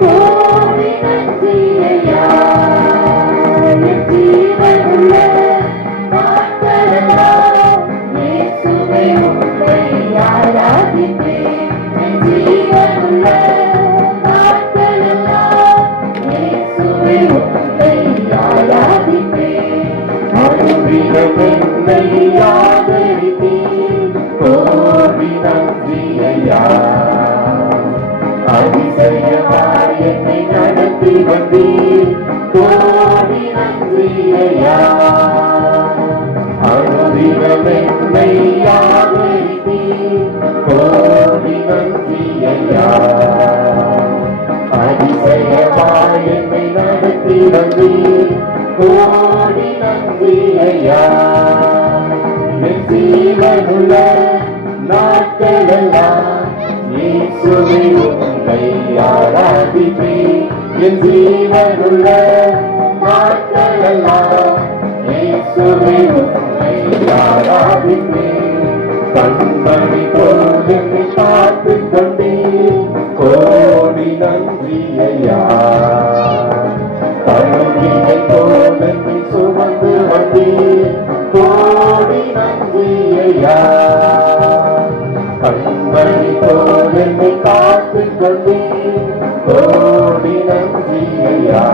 கோடி நன்றி ஐயா. என் ஜீவனுள்ள நாட்களெல்லாம் இயேசுவே உம்மை ஆராதிப்பேன். என் ஜீவனுள்ள நாட்களெல்லாம் இயேசுவே உம்மை ஆராதிப்பேன். அனுதினம் என்னை ஆதரித்தீர். கோடி நன்றி ஐயா. அதிசயமாய் என்னை நடத்தி வந்தீர். கோடி நன்றி ஐயா. அனுதினம் என்னை ஆதரித்தீர். கோடி நன்றி ஐயா. அதிசயமாய் என்னை நடத்தி வந்தீர். கோடி நன்றி ஐயா. என் ஜீவனுள்ள நாட்களெல்லாம் இயேசுவே உம்மை ஆராதிப்பேன். என் ஜீவனுள்ள நாட்களெல்லாம் இயேசுவே உம்மை ஆராதிப்பேன். கண்மணி போல் என்னை காத்துக் கொண்டீர். கோடி நன்றி ஐயா. கழுகினை போல் என்னை சுமந்து வந்தீர். கோடி நன்றி ஐயா. கண்மணி போல் என்னை காத்துக் கொண்டீர். கோடி நன்றி ஐயா.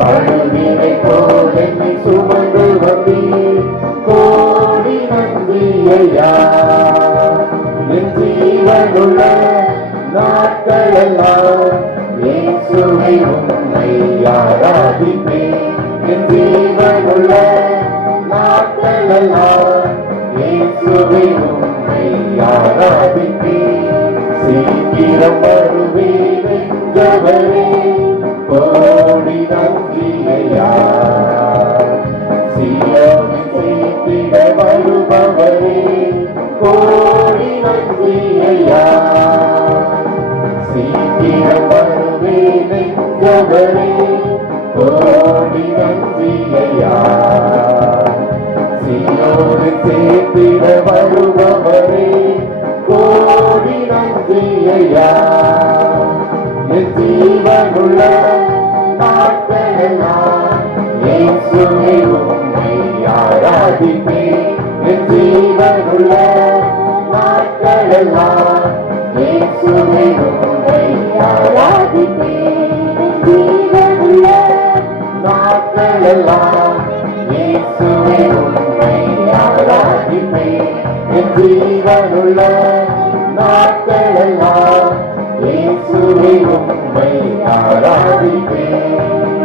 கழுகினை போல் என்னை சுமந்து வந்தீர். கோடி நன்றி ஐயா. என் ஜீவனுள்ள நாட்களெல்லாம் இயேசுவை உம்மை ஆராதிப்பேன். என் ஜீவனுள்ள நாட்களெல்லாம் இயேசுவை உம்மை ஆராதிப்பேன். சீக்கிரம் வருவேன் என்றவரே. கோடி நன்றி ஐயா. சீயோனில் சேர்த்திட வருபவரே. கோடி நன்றி ஐயா. சீக்கிரம் வருவேன் என்றவரே. கோடி நன்றி ஐயா. சீயோனில் சேர்த்திட வருபவரே. கோடி நன்றி ஐயா. என் ஜீவனுள்ள நாட்களெல்லாம் இயேசுவே உம்மை ஆராதிப்பேன். என் ஜீவனுள்ள நாட்களெல்லாம் இயேசுவே உம்மை ஆராதிப்பேன். ஜீவனுள்ள நாட்களெல்லாம் இயேசுவே உம்மை ஆராதிப்பேன். என் ஜீவனுள்ள நாட்களெல்லாம் இயேசுவே உம்மை ஆராதிப்பேன்.